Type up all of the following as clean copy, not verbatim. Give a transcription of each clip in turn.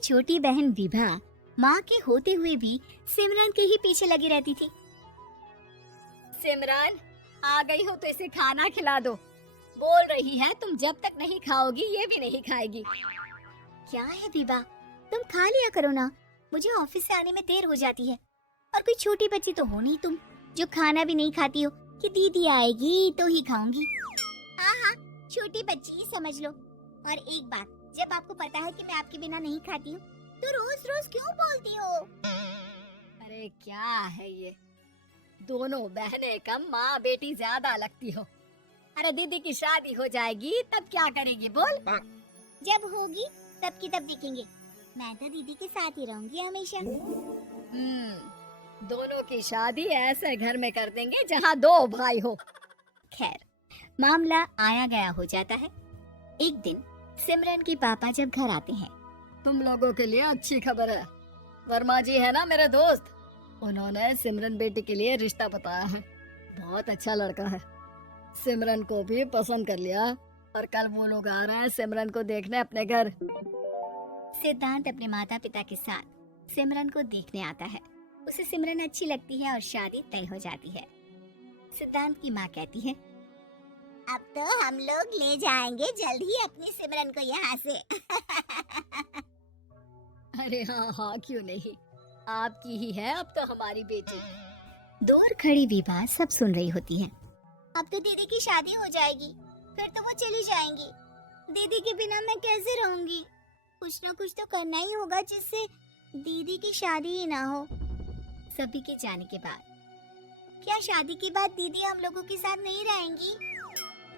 छोटी बहन विभा माँ के होते हुए भी सिमरन के ही पीछे लगी रहती थी। सिमरन, आ गई हो तो इसे खाना खिला दो। बोल रही है तुम जब तक नहीं खाओगी ये भी नहीं खाएगी। क्या है विभा, तुम खा लिया करो ना, मुझे ऑफिस से आने में देर हो जाती है। और कोई छोटी बच्ची तो हो नहीं तुम जो खाना भी नहीं खाती हो कि दीदी आएगी तो ही खाऊंगी। हाँ हाँ, छोटी बच्ची ही समझ लो। और एक बात, जब आपको पता है कि मैं आपके बिना नहीं खाती हूँ तो रोज रोज क्यों बोलती हो? अरे क्या है ये, दोनों बहनें कम माँ बेटी ज्यादा लगती हो। अरे दीदी की शादी हो जाएगी तब क्या करेगी बोल? जब होगी तब की तब देखेंगे। मैं तो दीदी के साथ ही रहूंगी हमेशा। दोनों की शादी ऐसे घर में कर देंगे जहाँ दो भाई हो। खैर, मामला आया गया हो जाता है। एक दिन सिमरन के पापा जब घर आते हैं, तुम लोगों के लिए अच्छी खबर है। वर्मा जी है ना मेरे दोस्त, उन्होंने सिमरन बेटी के लिए रिश्ता बताया है। बहुत अच्छा लड़का है, सिमरन को भी पसंद कर लिया और कल वो लोग आ रहे हैं सिमरन को देखने अपने घर। सिद्धांत अपने माता पिता के साथ सिमरन को देखने आता है। उसे सिमरन अच्छी लगती है और शादी तय हो जाती है। सिद्धांत की माँ कहती है, अब तो हम लोग ले जाएंगे जल्द ही अपनी सिमरन को यहाँ से। अरे हाँ हाँ, क्यों नहीं, आपकी ही है अब तो हमारी बेटी। दूर खड़ी विभा सब सुन रही होती है। अब तो दीदी की शादी हो जाएगी, फिर तो वो चली जाएंगी। दीदी के बिना मैं कैसे रहूंगी? कुछ ना कुछ तो करना ही होगा जिससे दीदी की शादी ही ना हो। सभी के जाने के बाद क्या शादी के बाद दीदी हम लोगों के साथ नहीं रहेंगी?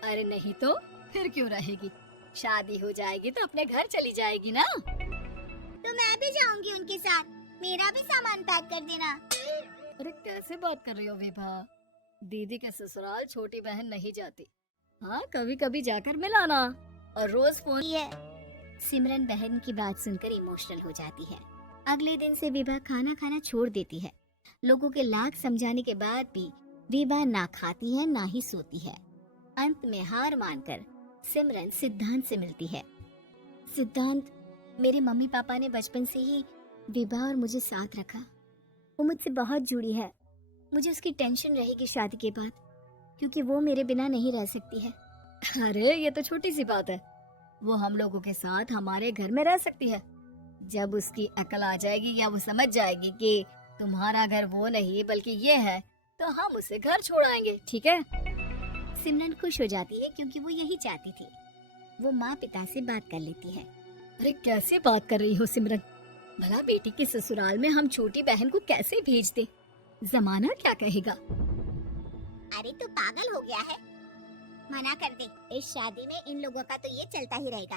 अरे नहीं तो फिर क्यों रहेगी? शादी हो जाएगी तो अपने घर चली जाएगी ना। तो मैं भी जाऊंगी उनके साथ, मेरा भी सामान पैक कर देना। अरे कैसे बात कर रही हो विभा, दीदी के ससुराल छोटी बहन नहीं जाती। हाँ, कभी कभी जाकर मिलाना और रोज फोन। है सिमरन बहन की बात सुनकर इमोशनल हो जाती है। अगले दिन से विभा खाना खाना छोड़ देती है। लोगों के लाख समझाने के बाद भी विभा ना खाती है ना ही सोती है। अंत में हार मानकर सिमरन सिद्धांत से मिलती है। सिद्धांत, मेरे मम्मी पापा ने बचपन से ही विभा और मुझे साथ रखा। वो मुझसे बहुत जुड़ी है। मुझे उसकी टेंशन रहेगी शादी के बाद, क्योंकि वो मेरे बिना नहीं रह सकती है। अरे ये तो छोटी सी बात है, वो हम लोगों के साथ हमारे घर में रह सकती है। जब उसकी अकल आ जाएगी या वो समझ जाएगी कि तुम्हारा घर वो नहीं बल्कि ये है, तो हम उसे घर छोड़ाएंगे, ठीक है? सिमरन खुश हो जाती है क्योंकि वो यही चाहती थी। वो माँ पिता से बात कर लेती है। अरे कैसे बात कर रही हो सिमरन, भला बेटी के ससुराल में हम छोटी बहन को कैसे भेज दे? जमाना क्या कहेगा? अरे तू पागल हो गया है, मना कर दे। इस शादी में इन लोगों का तो ये चलता ही रहेगा,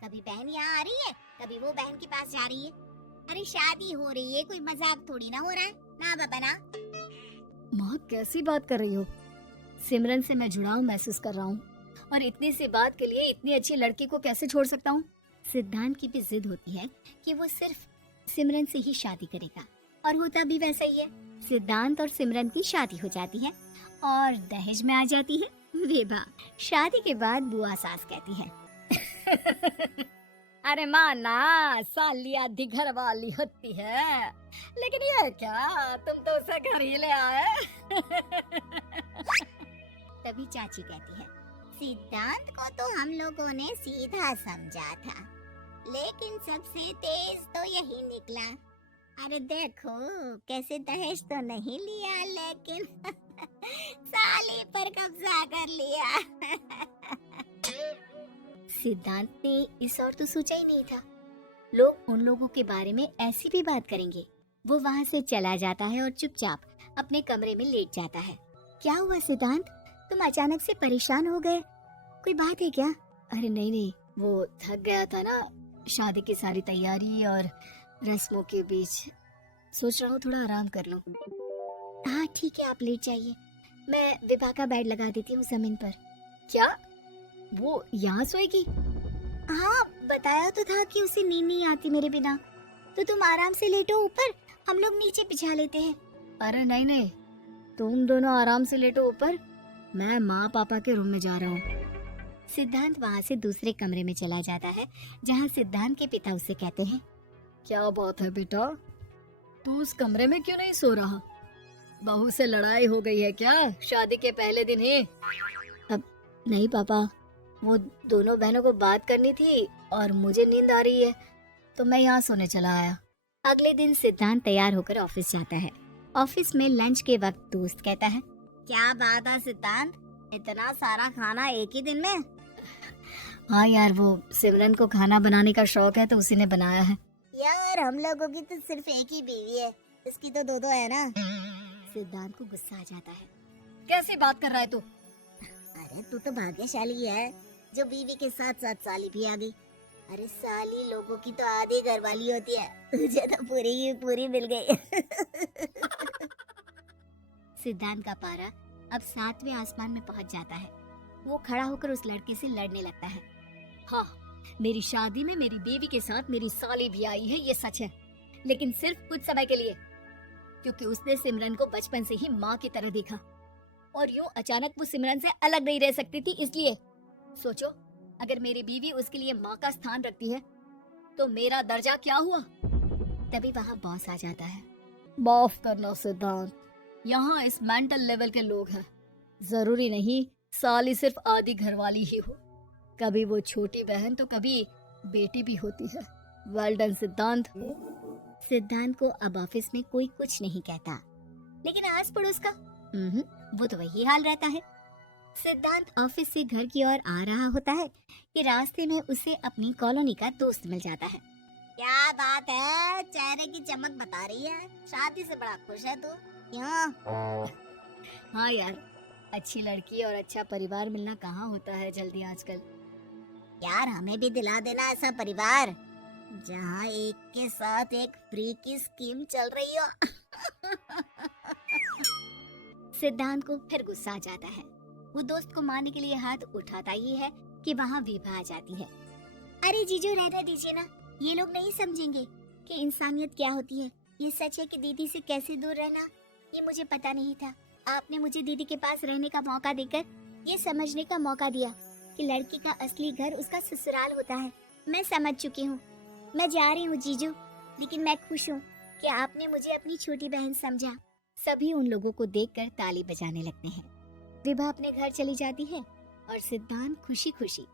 कभी बहन यहाँ आ रही है कभी वो बहन के पास जा रही है। अरे शादी हो रही है, कोई मजाक थोड़ी ना हो रहा है ना बाबा ना। माँ कैसी बात कर रही हो? सिमरन से मैं जुड़ाव महसूस कर रहा हूँ और इतनी सी बात के लिए इतनी अच्छी लड़की को कैसे छोड़ सकता हूँ? सिद्धांत की भी जिद होती है कि वो सिर्फ सिमरन से ही शादी करेगा और होता भी वैसा ही है। सिद्धांत और सिमरन की शादी हो जाती है और दहेज में आ जाती है विभा। शादी के बाद बुआ सास कहती है, अरे माँ ना, साली आधी घर वाली होती है, लेकिन ये क्या, तुम तो उसे घर ही ले आए। तभी चाची कहती है, सिद्धांत को तो हम लोगों ने सीधा समझा था, लेकिन सबसे तेज तो यही निकला। अरे देखो कैसे दहेज तो नहीं लिया लेकिन साली पर कब्जा कर लिया। सिद्धांत ने इस और तो सोचा ही नहीं था, लोग उन लोगों के बारे में ऐसी भी बात करेंगे। वो वहाँ से चला जाता है और चुपचाप अपने कमरे में लेट जाता है। क्या हुआ सिद्धांत, तुम अचानक से परेशान हो गए, कोई बात है क्या? अरे नहीं नहीं, वो थक गया था ना, शादी की सारी तैयारी और रस्मों के बीच, सोच रहा हूँ थोड़ा आराम कर लूं। हाँ ठीक है, आप लेट जाइए, मैं विभा का बेड लगा देती हूँ जमीन पर। क्या वो यहाँ सोएगी? हाँ, बताया तो था कि उसे नींद नहीं आती मेरे बिना, तो तुम आराम से लेटो ऊपर, हम लोग नीचे बिछा लेते हैं। अरे नहीं नहीं, तुम दोनों आराम से लेटो ऊपर, मैं माँ पापा के रूम में जा रहा हूँ। सिद्धांत वहाँ से दूसरे कमरे में चला जाता है जहाँ सिद्धांत के पिता उसे कहते हैं, क्या बात है बेटा, तू उस कमरे में क्यों नहीं सो रहा? बहू से लड़ाई हो गई है क्या शादी के पहले दिन ही? अब नहीं पापा, वो दोनों बहनों को बात करनी थी और मुझे नींद आ रही है तो मैं यहाँ सोने चला आया। अगले दिन सिद्धांत तैयार होकर ऑफिस जाता है। ऑफिस में लंच के वक्त दोस्त कहता है, क्या बात है सिद्धांत, इतना सारा खाना एक ही दिन में? हाँ यार, वो सिमरन को खाना बनाने का शौक है तो उसी ने बनाया है। यार हम लोगों की तो सिर्फ एक ही बीवी है, इसकी तो दो है ना। सिद्धांत को गुस्सा आ जाता है। कैसी बात कर रहा है तू? अरे तू तो भाग्यशाली है जो बीवी के साथ साथ साली भी आ गई। अरे साली लोगों की तो आधी घरवाली होती है, तुझे तो पूरी की पूरी मिल गई। सिद्धांत का पारा अब 7वें आसमान में पहुंच जाता है। वो खड़ा होकर उस लड़के से लड़ने लगता है। हाँ, मेरी शादी में मेरी बीवी के साथ मेरी साली भी आई है, ये सच है, लेकिन सिर्फ कुछ समय के लिए, क्योंकि उसने सिमरन को बचपन से ही माँ की तरह देखा और यूं अचानक वो सिमरन से अलग नहीं रह सकती थी। इसलिए सोचो, अगर मेरी बीवी उसके लिए माँ का स्थान रखती है तो मेरा दर्जा क्या हुआ? तभी वहाँ बॉस आ जाता है। माफ करना सिद्धांत, यहाँ इस मेंटल लेवल के लोग हैं, जरूरी नहीं साली सिर्फ आधी घरवाली ही हो, कभी वो छोटी बहन तो कभी बेटी भी होती है। वेल डन सिद्धांत। सिद्धांत को अब ऑफिस में कोई कुछ नहीं कहता, लेकिन आस पड़ोस का वो तो वही हाल रहता है। सिद्धांत ऑफिस से घर की ओर आ रहा होता है कि रास्ते में उसे अपनी कॉलोनी का दोस्त मिल जाता है। क्या बात है, चेहरे की चमक बता रही है, शादी से बड़ा खुश है तू? क्यों? हाँ यार, अच्छी लड़की और अच्छा परिवार मिलना कहाँ होता है जल्दी आजकल। यार हमें भी दिला देना ऐसा परिवार जहाँ एक के साथ एक फ्री की स्कीम चल रही हो। सिद्धांत को फिर गुस्सा आ जाता है। वो दोस्त को मारने के लिए हाथ उठाता ही है कि वहाँ विभा आ जाती है। अरे जीजू रहने दीजिए ना, ये लोग नहीं समझेंगे कि इंसानियत क्या होती है। ये सच है कि दीदी से कैसे दूर रहना, ये मुझे पता नहीं था। आपने मुझे दीदी के पास रहने का मौका देकर ये समझने का मौका दिया कि लड़की का असली घर उसका ससुराल होता है। मैं समझ चुकी हूँ, मैं जा रही हूँ जीजू, लेकिन मैं खुश हूँ कि आपने मुझे अपनी छोटी बहन समझा। सभी उन लोगों को देखकर ताली बजाने लगते हैं। विभा अपने घर चली जाती है और सिद्धांत खुशी खुशी